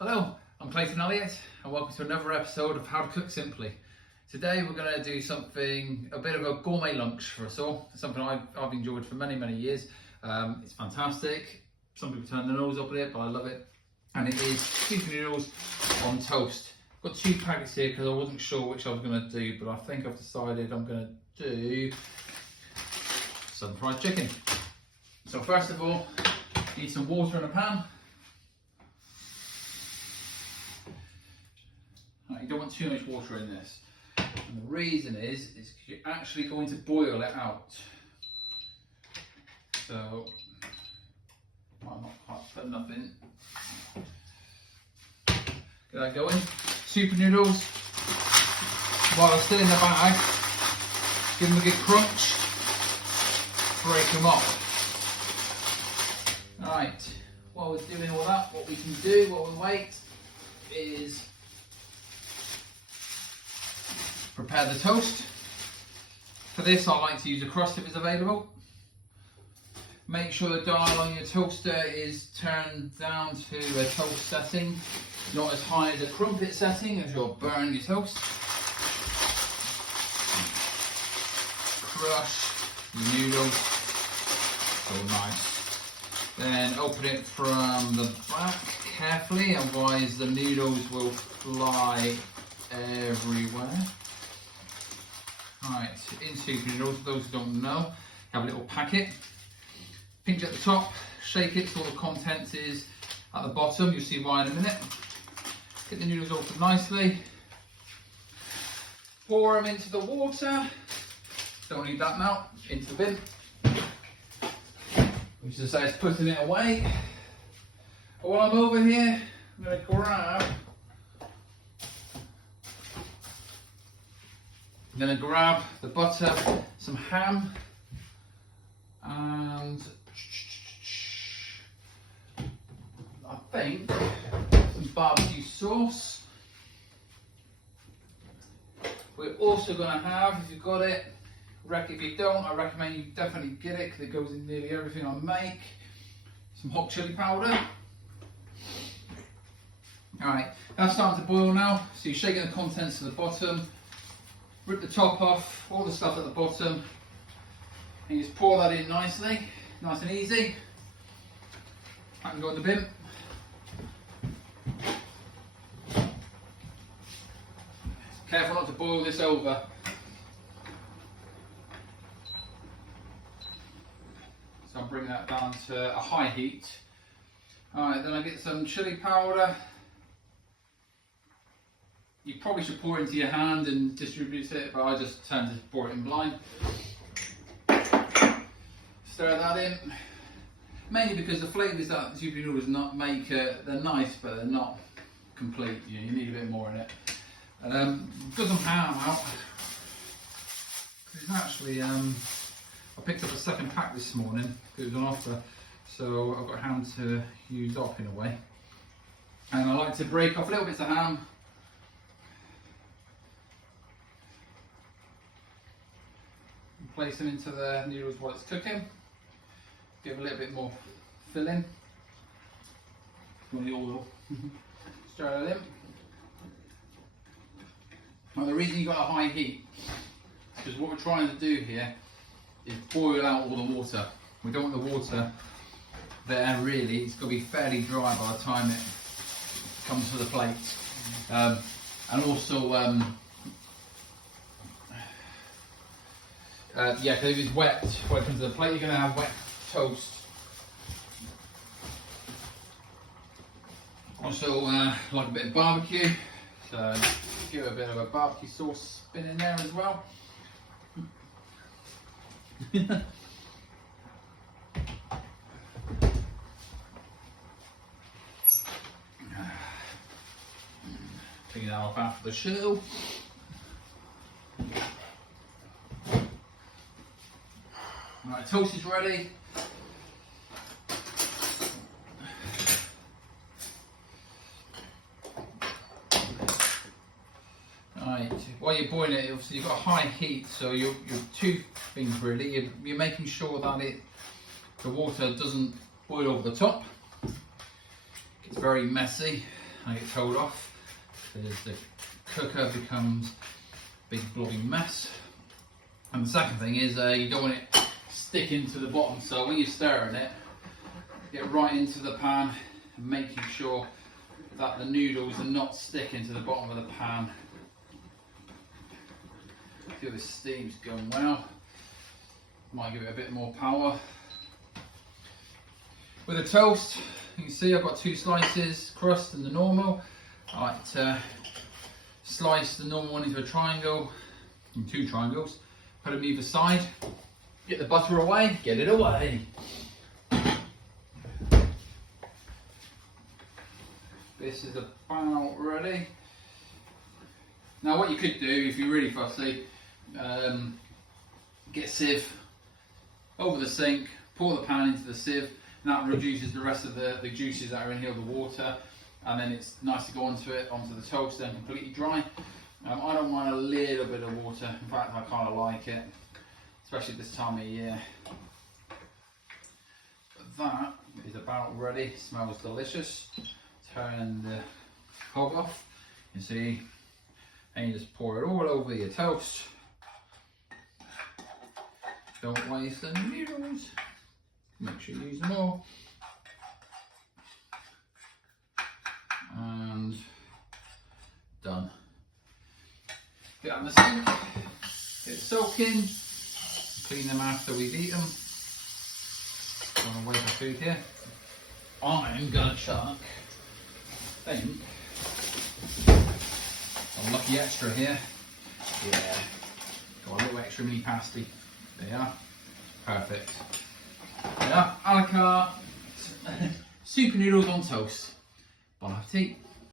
Hello, I'm Clayton Elliott and welcome to another episode of How to Cook Simply. Today we're going to do something, a bit of a gourmet lunch for us all, something I've enjoyed for many years. It's fantastic. Some people turn their nose up at it, but I love it. And it is chicken noodles on toast. I've got 2 packets here because I wasn't sure which I was going to do, but I think I've decided I'm going to do some fried chicken. So first of all, need some water in a pan. You don't want too much water in this, and the reason is you're actually going to boil it out. So I'm not quite putting enough in. Get that going. Super noodles, while they're still in the bag, give them a good crunch, break them up. Alright, while we're doing all that, what we can do while we wait is prepare the toast. For this, I like to use a crust if it's available. Make sure the dial on your toaster is turned down to a toast setting, not as high as a crumpet setting, as you'll burn your toast. Crush the noodles, so nice. Then open it from the back carefully, otherwise the noodles will fly everywhere. Alright, in super noodles, for those who don't know, have a little packet. Pinch at the top, shake it so all the contents is at the bottom. You'll see why in a minute. Get the noodles open nicely. Pour them into the water. Don't need that now. Into the bin. Which just says putting it away. But while I'm over here, I'm going to grab the butter, some ham, and I think some barbecue sauce. We're also going to have, if you've got it, if you don't, I recommend you definitely get it because it goes in nearly everything I make, some hot chili powder. Alright, that's starting to boil now, so you're shaking the contents to the bottom. Rip the top off, all the stuff at the bottom, and you just pour that in nicely, nice and easy. That can go in the bin. Careful not to boil this over. So I'll bring that down to a high heat. Alright, then I get some chili powder. You probably should pour it into your hand and distribute it, but I just tend to pour it in blind. Stir that in, mainly because the flavours that super noodles not make, they're nice, but they're not complete. You need a bit more in it. Put some ham out. It's actually, I picked up a second pack this morning because it was on offer, so I've got ham to use up in a way. And I like to break off little bits of ham. Place them into the noodles while it's cooking. Give a little bit more filling. The oil. Stir it in. Now the reason you've got a high heat is because what we're trying to do here is boil out all the water. We don't want the water there really. It's got to be fairly dry by the time it comes to the plate. And also yeah, because if it's wet, when it comes to the plate, you're going to have wet toast. Also, like a bit of barbecue, so give it a bit of a barbecue sauce spin in there as well. Take that off after the show. Right, toast is ready. Right, while you're boiling it, obviously you've got a high heat, so you're 2 things really. You're making sure that the water doesn't boil over the top. It's very messy. and get told off because the cooker becomes a big blobbing mess. And the second thing is you don't want it sticking to the bottom, so when you're stirring it, get right into the pan and making sure that the noodles are not sticking to the bottom of the pan. Feel the steam's going well. Might give it a bit more power. With a toast, you can see I've got 2 slices, crust and the normal. I like to slice the normal one into a triangle, and 2 triangles. Put them either side. Get the butter away, get it away. This is about ready. Now what you could do, if you're really fussy, get a sieve over the sink, pour the pan into the sieve, and that reduces the rest of the juices that are in here, the water, and then it's nice to go onto the toast and completely dry. I don't mind a little bit of water, in fact I kind of like it, especially this time of year. But that is about ready, it smells delicious. Turn the hob off, you see, and you just pour it all over your toast. Don't waste the noodles. Make sure you use them all. And done. Get on the sink, get it soaking, clean them after we've eaten. Don't want to waste our food here. I'm gonna chuck, I think, a lucky extra here. Yeah, got a little extra mini pasty. There you are. Perfect. There you are. A la carte. Super noodles on toast. Bon appetit.